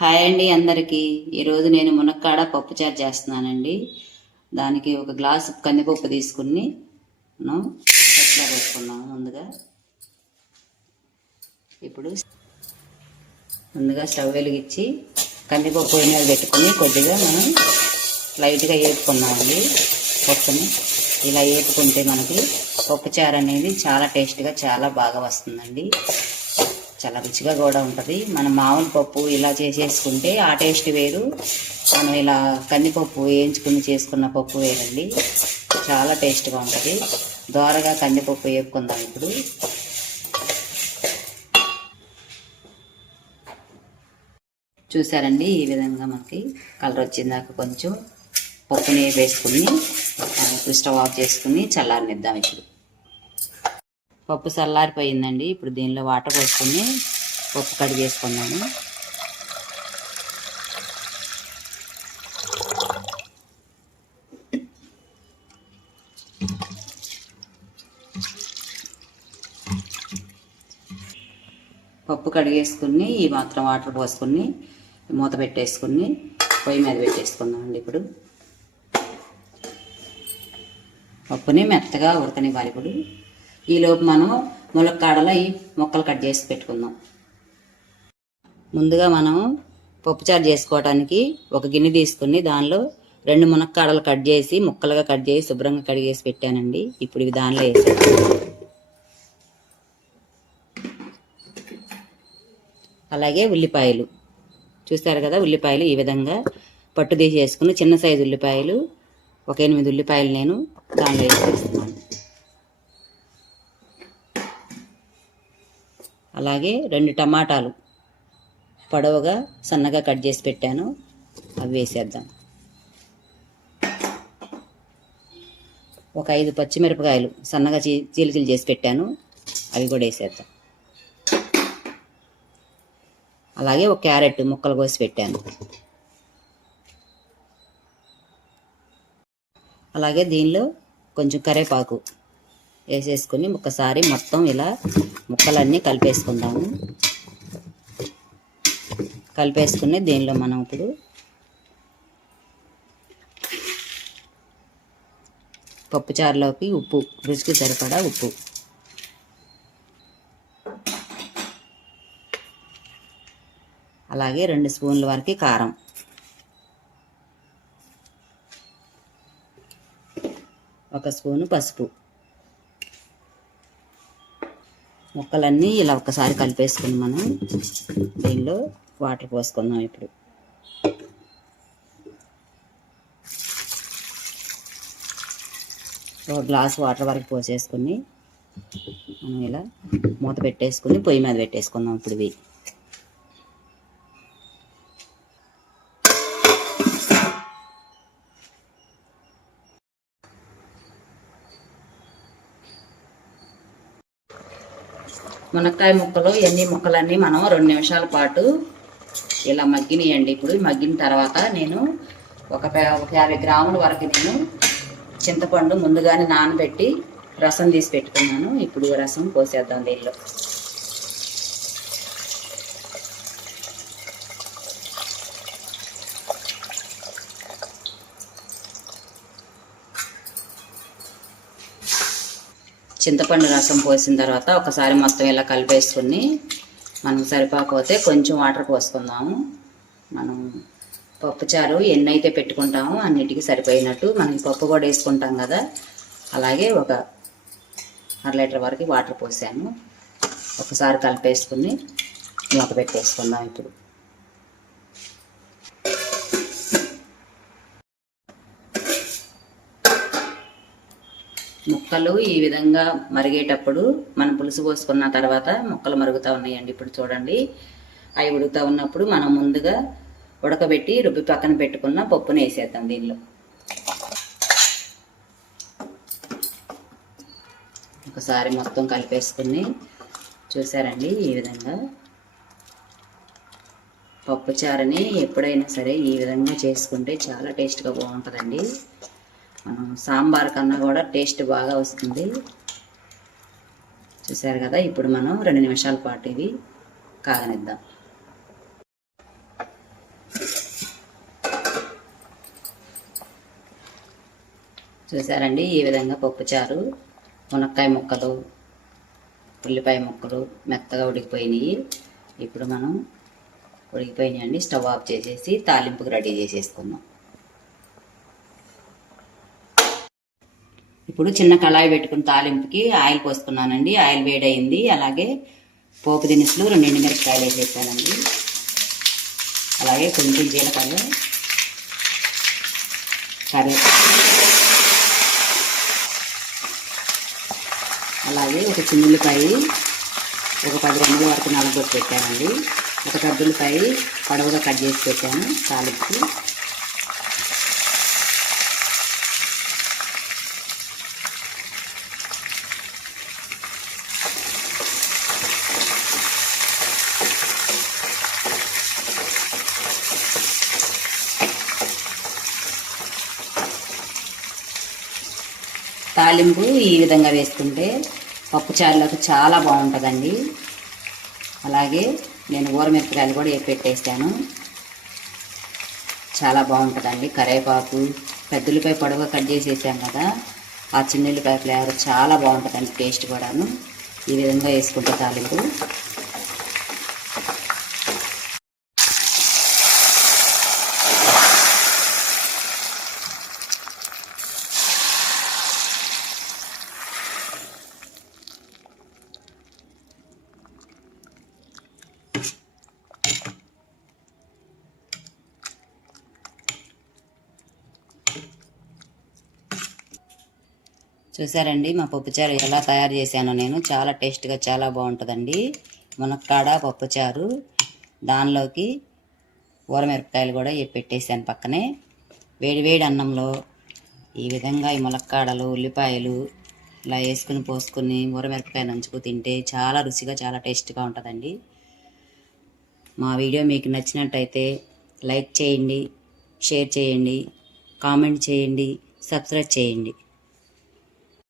Hi అండి అందరికీ. ఈరోజు నేను మునక్కాడ పప్పుచారు చేస్తున్నానండి. దానికి ఒక గ్లాసు కందిపప్పు తీసుకుని మనం వేసుకున్నాము పెట్టుకున్నాము ముందుగా. ఇప్పుడు ముందుగా స్టవ్ వెలిగించి కందిపప్పు మీద పెట్టుకొని కొద్దిగా మనం లైట్గా వేపుకున్నామండి పప్పుని. ఇలా వేపుకుంటే మనకి పప్పుచారు అనేది చాలా టేస్ట్గా చాలా బాగా వస్తుందండి. చాలా రుచిగా కూడా ఉంటుంది. మనం మామూలు పప్పు ఇలా చేసేసుకుంటే ఆ టేస్ట్ వేరు. మనం ఇలా కందిపప్పు వేయించుకుని చేసుకున్న పప్పు వేరండి. చాలా టేస్ట్గా ఉంటుంది. దోరగా కందిపప్పు వేపుకుందాం ఇప్పుడు. చూసారండి ఈ విధంగా మనకి కలర్ వచ్చిందాక కొంచెం పప్పుని వేసుకుని స్టవ్ ఆఫ్ చేసుకుని చల్లారనిద్దాం ఇప్పుడు. పప్పు చల్లారిపోయిందండి ఇప్పుడు దీనిలో వాటర్ పోసుకొని పప్పు కడిగేసుకున్నాము పప్పు కడిగేసుకుని ఈ మాత్రం వాటర్ పోసుకుని మూత పెట్టేసుకుని పొయ్యి మీద పెట్టేసుకుందామండి ఇప్పుడు. పప్పుని మెత్తగా ఉడకనివ్వాలి ఇప్పుడు. ఈలోపు మనం ములక్కాడలో ఈ ముక్కలు కట్ చేసి పెట్టుకుందాం. ముందుగా మనం పప్పుచారు చేసుకోవడానికి ఒక గిన్నె తీసుకుని దానిలో రెండు మునక్కాడలు కట్ చేసి ముక్కలుగా కట్ చేసి శుభ్రంగా కడిగేసి పెట్టానండి. ఇప్పుడు ఇవి దానిలో వేసాను అలాగే ఉల్లిపాయలు. చూస్తారు కదా ఉల్లిపాయలు ఈ విధంగా పట్టు తీసేసుకుని చిన్న సైజు ఉల్లిపాయలు ఒక ఎనిమిది ఉల్లిపాయలు నేను దానిలో వేసేస్తున్నాను. అలాగే రెండు టమాటాలు పొడవుగా సన్నగా కట్ చేసి పెట్టాను. అవి వేసేద్దాం. ఒక ఐదు పచ్చిమిరపకాయలు సన్నగా చీ చీలికలు చేసి పెట్టాను. అవి కూడా వేసేద్దాం. అలాగే ఒక క్యారెట్ ముక్కలు కోసి పెట్టాను. అలాగే దీనిలో కొంచెం కరేపాకు వేసేసుకుని ఒకసారి మొత్తం ఇలా ముక్కలన్నీ కలిపేసుకుందాము. కలిపేసుకుని దీనిలో మనం ఇప్పుడు పప్పుచారులోకి ఉప్పు రుచికి సరిపడా ఉప్పు. అలాగే రెండు స్పూన్ల వరకు కారం. ఒక స్పూను పసుపు. ముక్కలన్నీ ఇలా ఒకసారి కలిపేసుకుని మనం దీనిలో వాటర్ పోసుకుందాం ఇప్పుడు. ఒక గ్లాస్ వాటర్ వరకు పోసేసుకుని మనం ఇలా మూత పెట్టేసుకుని పొయ్యి మీద పెట్టేసుకుందాం ఇప్పుడు ఇవి. మునక్కాయ ముక్కలు ఎన్ని ముక్కలన్నీ మనం రెండు నిమిషాల పాటు ఇలా మగ్గినాయండి. ఇప్పుడు మగ్గిన తర్వాత నేను ఒక ఒక యాభై గ్రాముల వరకు నేను చింతపండు ముందుగానే నానబెట్టి రసం తీసి పెట్టుకున్నాను. ఇప్పుడు రసం పోసేద్దాం దీనిలో. చింతపండు రసం పోసిన తర్వాత ఒకసారి మొత్తం ఇలా కలిపేసుకుని మనం సరిపోకపోతే కొంచెం వాటర్ పోసుకుందాము. మనం పప్పుచారు ఎన్ని అయితే పెట్టుకుంటామో అన్నిటికీ సరిపోయినట్టు మనం పప్పు కూడా వేసుకుంటాం కదా. అలాగే ఒక అర లీటర్ వరకు వాటర్ పోసాను. ఒకసారి కలిపేసుకుని మూత పెట్టేసుకుందాం ఇప్పుడు. ముక్కలు ఈ విధంగా మరిగేటప్పుడు మనం పులుసు పోసుకున్న తర్వాత ముక్కలు మరుగుతూ ఉన్నాయండి ఇప్పుడు చూడండి. అవి ఉడుకుతూ ఉన్నప్పుడు మనం ముందుగా ఉడకబెట్టి రుబ్బి పక్కన పెట్టుకున్న పప్పుని వేసేద్దాం దీనిలో. ఒకసారి మొత్తం కలిపేసుకుని చూసారండి ఈ విధంగా. పప్పుచారని ఎప్పుడైనా సరే ఈ విధంగా చేసుకుంటే చాలా టేస్ట్గా బాగుంటుందండి. సాంబార్ కన్నా కూడా టేస్ట్ బాగా వస్తుంది. చూసారు కదా ఇప్పుడు మనం రెండు నిమిషాల పాటు ఇవి కాగనిద్దాం. చూసారండి ఈ విధంగా పప్పుచారు మునక్కాయ ముక్కలు ఉల్లిపాయ ముక్కలు మెత్తగా ఉడికిపోయినాయి. ఇప్పుడు మనం ఉడికిపోయినాయి అండి స్టవ్ ఆఫ్ చేసేసి తాలింపుకి రెడీ చేసేసుకుందాం. ఇప్పుడు చిన్న కళాయి పెట్టుకుని తాలింపుకి ఆయిల్ పోసుకున్నానండి. ఆయిల్ వేడయింది. అలాగే పోపు దినుసులు రెండు ఎండుమిరపకాయలు వేసేసానండి. అలాగే కొంచెం జీలకర్ర కరివేపాకు అలాగే ఒక చిన్నులపాయ ఒక పది రెమ్మల వరకు నలగొట్టి పెట్టానండి ఒక కద్దులపాయ పొడవుగా కట్ చేసి పెట్టాను తాలింపుకి. తాలింపు ఈ విధంగా వేసుకుంటే పప్పు చారులకు చాలా బాగుంటుందండి. అలాగే నేను ఊరమిరపకాయలు కూడా వేసి పెట్టేస్తాను. చాలా బాగుంటుందండి కరివేపాకు పెద్దలపై పొడవుగా కట్ చేసేసాం కదా ఆ చిన్నెల్లిపాయ ఫ్లేవర్ చాలా బాగుంటుందండి టేస్ట్ కూడాను. ఈ విధంగా వేసుకుంటే తాలింపు. చూసారండి మా పప్పుచారు ఎలా తయారు చేశానో నేను. చాలా టేస్ట్గా చాలా బాగుంటుందండి. మునక్కాడ పప్పుచారు. దానిలోకి ఊరమిరపకాయలు కూడా పెట్టేశాను పక్కనే. వేడి వేడి అన్నంలో ఈ విధంగా ఈ ములక్కాడలు ఉల్లిపాయలు ఇలా వేసుకుని పోసుకుని ఊరమిరపకాయ నంచుకు తింటే చాలా రుచిగా చాలా టేస్ట్గా ఉంటుందండి. మా వీడియో మీకు నచ్చినట్టయితే లైక్ చేయండి షేర్ చేయండి కామెంట్ చేయండి సబ్స్క్రైబ్ చేయండి.